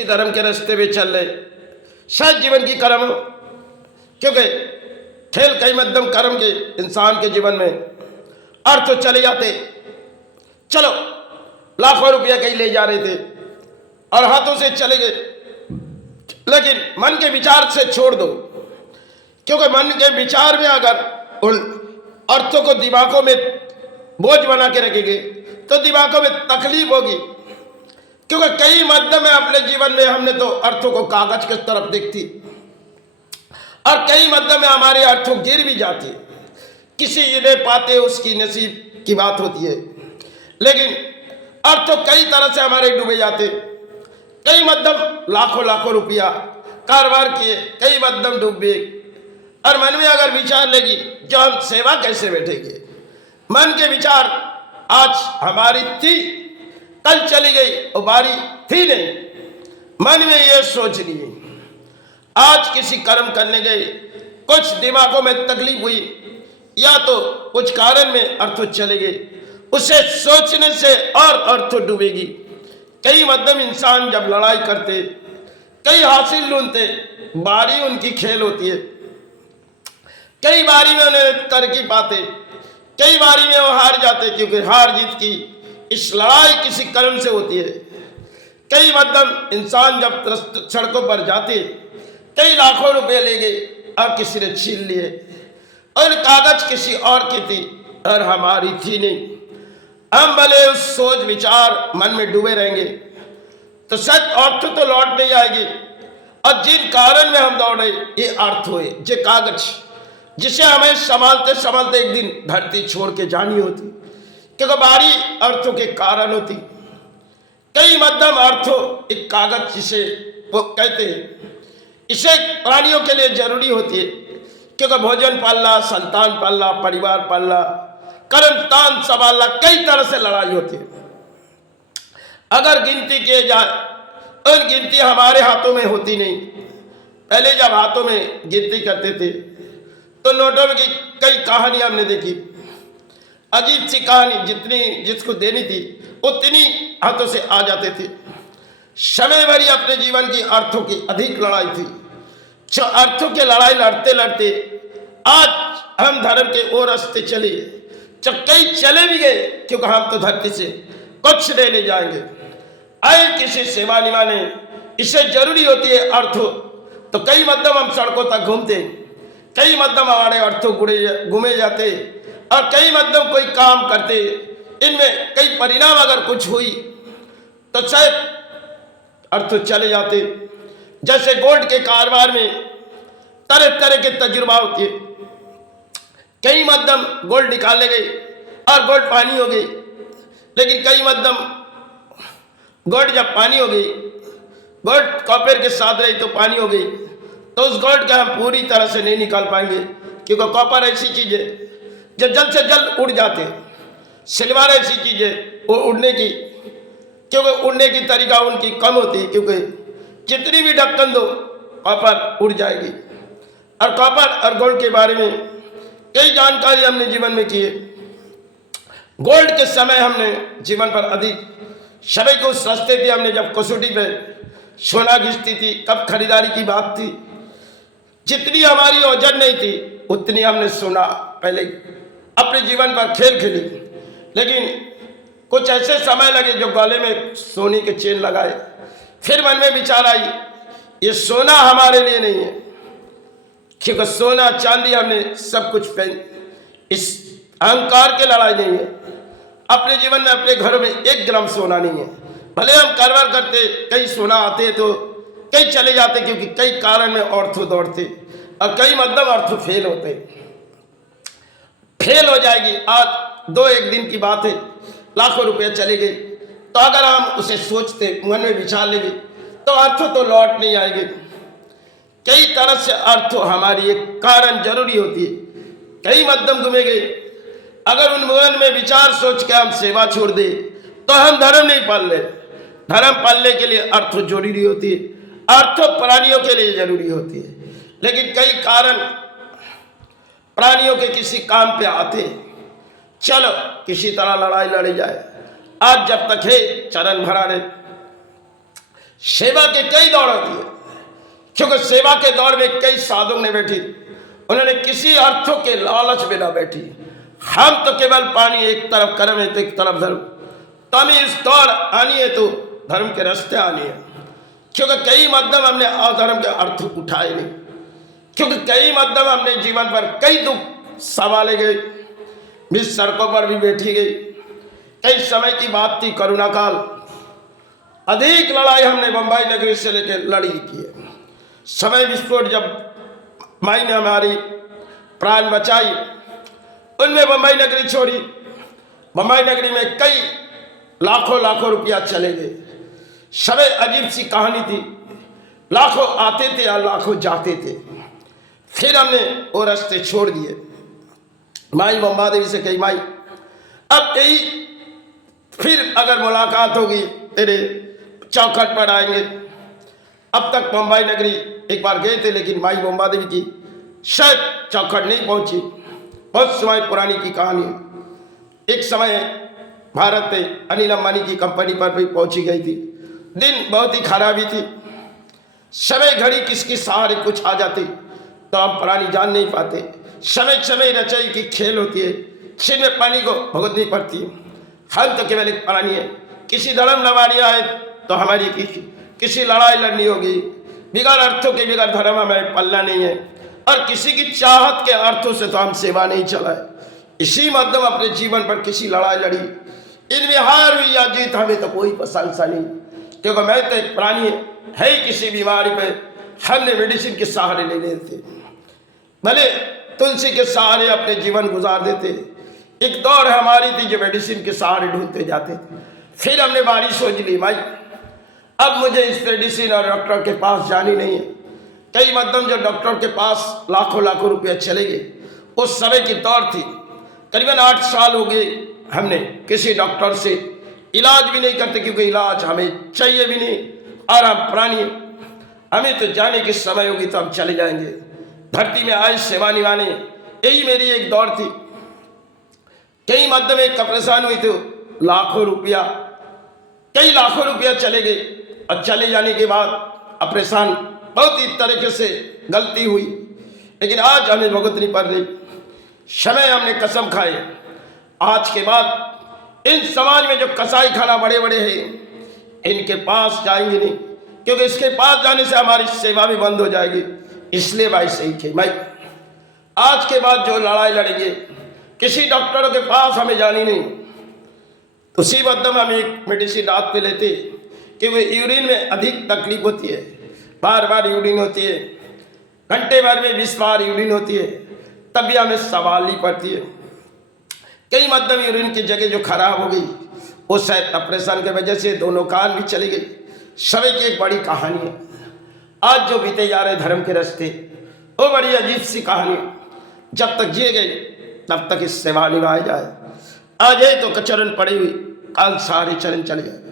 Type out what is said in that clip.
किसी धर्म के रास्ते पे चल रहे, शायद जीवन की कर्म हो, क्योंकि खेल कई मध्यम कर्म के इंसान के जीवन में अर्थ तो चले जाते। चलो लाखों रुपया कहीं ले जा रहे थे और हाथों से चले गए, लेकिन मन के विचार से छोड़ दो, क्योंकि मन के विचार में अगर उन अर्थों को दिमागों में बोझ बना के रखेंगे तो दिमागों में तकलीफ होगी। क्योंकि कई मध्य में अपने जीवन में हमने तो अर्थों को कागज की तरफ देखती और कई मध्य में हमारे अर्थों गिर भी जाती। किसी ने पाते उसकी नसीब की बात होती है, लेकिन अर्थों कई तरह से हमारे डूबे जाते। कई मध्यम लाखों लाखों रुपया कारोबार किए, कई मध्यम डूबे और मन में अगर विचार लेगी जो हम सेवा कैसे बैठेंगे, मन के विचार आज हमारी थी कल चली गई और बारी थी नहीं, मन में ये सोच लिए आज किसी कर्म करने गए, कुछ दिमागों में तकलीफ हुई या तो कुछ कारण में अर्थों चले गए, उसे सोचने से और अर्थों डूबेगी। कई मध्यम इंसान जब लड़ाई करते, कई हासिल ढूंढते, बारी उनकी खेल होती है। कई बारी में उन्हें तरक्की पाते, कई बारी में वो हार जाते, क्योंकि हार जीत की इस लड़ाई किसी कर्म से होती है। कई मध्यम इंसान जब सड़कों पर जाते, कई लाखों रुपए ले गए और किसी ने छीन लिए और कागज किसी और की थी और हमारी थी नहीं। हम भले उस सोच विचार मन में डूबे रहेंगे तो सच अर्थ तो लौट नहीं आएगी। और जिन कारण में हम दौड़े ये अर्थ हुए, ये कागज जिसे हमें संभालते संभालते एक दिन धरती छोड़ के जानी होती, क्योंकि बारी अर्थों के कारण होती। कई मध्यम अर्थों एक कागज जिसे वो कहते हैं, इसे प्राणियों के लिए जरूरी होती है, क्योंकि भोजन पालना, संतान पालना, परिवार पालना, कर्म तान संभालना, कई तरह से लड़ाई होती है। अगर गिनती किए जाए, उन गिनती हमारे हाथों में होती नहीं। पहले जब हाथों में गिनती करते थे तो नोटों की कई कहानी हमने देखी, अजीब सी कहानी, जितनी जिसको देनी थी उतनी हाथों से आ जाते थे। समय भरी अपने जीवन की अर्थों की अधिक लड़ाई थी। अर्थों की लड़ाई लड़ते लड़ते आज हम धर्म के ओर रास्ते चले, जब कई चले भी गए, क्योंकि हम तो धरती से कुछ ले जाएंगे। आए किसी सेवा निभाने, इसे जरूरी होती है अर्थों। तो कई मध्यम हम सड़कों तक घूमते, कई मध्यम हमारे अर्थों घूमे जाते और कई मध्यम कोई काम करते, इनमें कई परिणाम अगर कुछ हुई तो शायद अर्थ चले जाते। जैसे गोल्ड के कारोबार में तरह तरह के तजुर्बा होती है। कई मध्यम गोल्ड निकाले गए और गोल्ड पानी हो गई, लेकिन कई मध्यम गोल्ड जब पानी हो गई, गोल्ड कॉपर के साथ रही तो पानी हो गई, तो उस गोल्ड का हम पूरी तरह से नहीं निकाल पाएंगे, क्योंकि कॉपर ऐसी चीज है जो जल्द से जल्द उड़ जाते। सिल्वर ऐसी चीज है वो उड़ने की, क्योंकि उड़ने की तरीका उनकी कम होती है, क्योंकि जितनी भी ढक्कन दो कॉपर उड़ जाएगी। और कॉपर और गोल्ड के बारे में कई जानकारी हमने जीवन में की है। गोल्ड के समय हमने जीवन पर अधिक समय को सस्ते थे, हमने जब कसौटी पे सोना घिसती थी, कब खरीदारी की बात थी, जितनी हमारी औजन नहीं थी उतनी हमने सोना पहले अपने जीवन पर खेल खेली। लेकिन कुछ ऐसे समय लगे जो गले में सोने के चेन लगाए, फिर मन में विचार आई ये सोना हमारे लिए नहीं है, क्योंकि सोना चांदी हमने सब कुछ पहन, इस अहंकार के लड़ाई नहीं है। अपने जीवन में अपने घरों में 1 ग्राम सोना नहीं है। भले हम कारोबार करते, कई सोना आते तो कई चले जाते, क्योंकि कई कारण में अर्थों दौड़ते और कई मध्यम अर्थों फेल होते। फेल हो जाएगी, आज 2-1 दिन की बात है, लाखों रुपया चले गए, तो अगर हम उसे सोचते, मन में विचार लेंगे तो अर्थों तो लौट नहीं आएंगे। कई तरह से अर्थों हमारी एक कारण जरूरी होती है। कई मध्यम घूमे गए, अगर उन मन में विचार सोच के हम सेवा छोड़ दे तो हम धर्म नहीं पाल ले। धर्म पालने के लिए अर्थ जरूरी होती है, अर्थ प्राणियों के लिए जरूरी होती है, लेकिन कई कारण प्राणियों के किसी काम पे आते। चलो किसी तरह लड़ाई लड़ी जाए, आज जब तक है चरण भरा रहे, सेवा के कई दौड़ होती है, क्योंकि सेवा के दौर में कई साधु ने बैठी, उन्होंने किसी अर्थों के लालच में ना बैठी। हम तो केवल पानी, एक तरफ कर्म है तो एक तरफ धर्म। तो हमें इस दौड़ आनी है तो धर्म के रास्ते आनी है, क्योंकि कई मध्यम हमने अधर्म के अर्थ उठाए नहीं, क्योंकि कई मध्यम हमने जीवन पर कई दुख संभाले गए, बीच सड़कों पर भी बैठी गई। कई समय की बात थी, कोरोना काल, अधिक लड़ाई हमने बंबई नगरी से लेकर लड़ी की है। समय विस्फोट जब माई ने हमारी प्राण बचाई, उनमें बंबई नगरी छोड़ी। बंबई नगरी में कई लाखों रुपया चले गए। समय अजीब सी कहानी थी, लाखों आते थे और लाखों जाते थे। फिर हमने वो रास्ते छोड़ दिए। माई बम्बा देवी से कही, माई अब यही फिर अगर मुलाकात होगी तेरे चौखट पर आएंगे। अब तक बम्बई नगरी एक बार गए थे, लेकिन माई बम्बा देवी की शायद चौखट नहीं पहुंची। बहुत समय पुरानी की कहानी। एक समय भारत में अनिल अंबानी की कंपनी पर भी पहुंची गई थी। दिन बहुत ही खराबी थी। समय घड़ी किसकी सहारे कुछ आ जाती तो हम पुरानी जान नहीं पाते। समय रचाई की खेल होती है, छिन में पानी को भुगतनी पड़ती है। हम तो केवल एक प्राणी है। किसी धर्म लड़ाई आए तो हमारी किसी लड़ाई लड़नी होगी। बिगड़ अर्थों के बिगड़ धर्म हमें पल्ला नहीं है, और किसी की चाहत के अर्थों से तो हम सेवा नहीं चलाए। इसी माध्यम अपने जीवन पर किसी लड़ाई लड़ी, इनमें हार हुई या जीत हमें तो कोई प्रशंसा नहीं, क्योंकि मैं तो एक प्राणी है ही। किसी बीमारी पे हमने मेडिसिन के सहारे ले लेते, भले तुलसी के सहारे अपने जीवन गुजार देते। एक दौड़ हमारी थी जो मेडिसिन के सहारे ढूंढते जाते थे। फिर हमने बारी सोच ली, भाई अब मुझे इस मेडिसिन और डॉक्टर के पास जानी नहीं है। कई मध्यम जो डॉक्टर के पास लाखों रुपया चले गए, उस समय की दौड़ थी। करीबन 8 साल हो गए हमने किसी डॉक्टर से इलाज भी नहीं करते, क्योंकि इलाज हमें चाहिए भी नहीं, और हम प्राणी हमें तो जाने की समय होगी तो हम चले जाएंगे। धरती में आए सेवा निभाने, यही मेरी एक दौड़ थी। कई मध्य में परेशान हुई तो कई लाखों रुपया चले गए, और चले जाने के बाद परेशान बहुत ही तरीके से गलती हुई, लेकिन आज हमें भुगतनी पड़ रही। समय हमने कसम खाए, आज के बाद इन समाज में जो कसाई खाना बड़े हैं इनके पास जाएंगे नहीं, क्योंकि इसके पास जाने से हमारी सेवा भी बंद हो जाएगी। इसलिए भाई सही थे, भाई आज के बाद जो लड़ाई लड़ेंगे किसी डॉक्टरों के पास हमें जानी नहीं। तो उसी बदम हम एक मेडिसिन रात पे लेते, क्योंकि यूरिन में अधिक तकलीफ होती है, बार यूरिन होती है, घंटे भर में 20 बार यूरिन होती है, तब भी हमें संभालनी पड़ती है। कई मध्यम यूरिन की जगह जो खराब हो गई, उस शायद ऑपरेशन की वजह से दोनों कान भी चली गई। समय की एक बड़ी कहानी है। आज जो बीते जा रहे धर्म के रास्ते, वो बड़ी अजीब सी कहानी। जब तक जिए गए तब तक इस सेवा निभाई जाए। आज है तो चरण पड़ी हुई, काल सारे चरण चले जाए।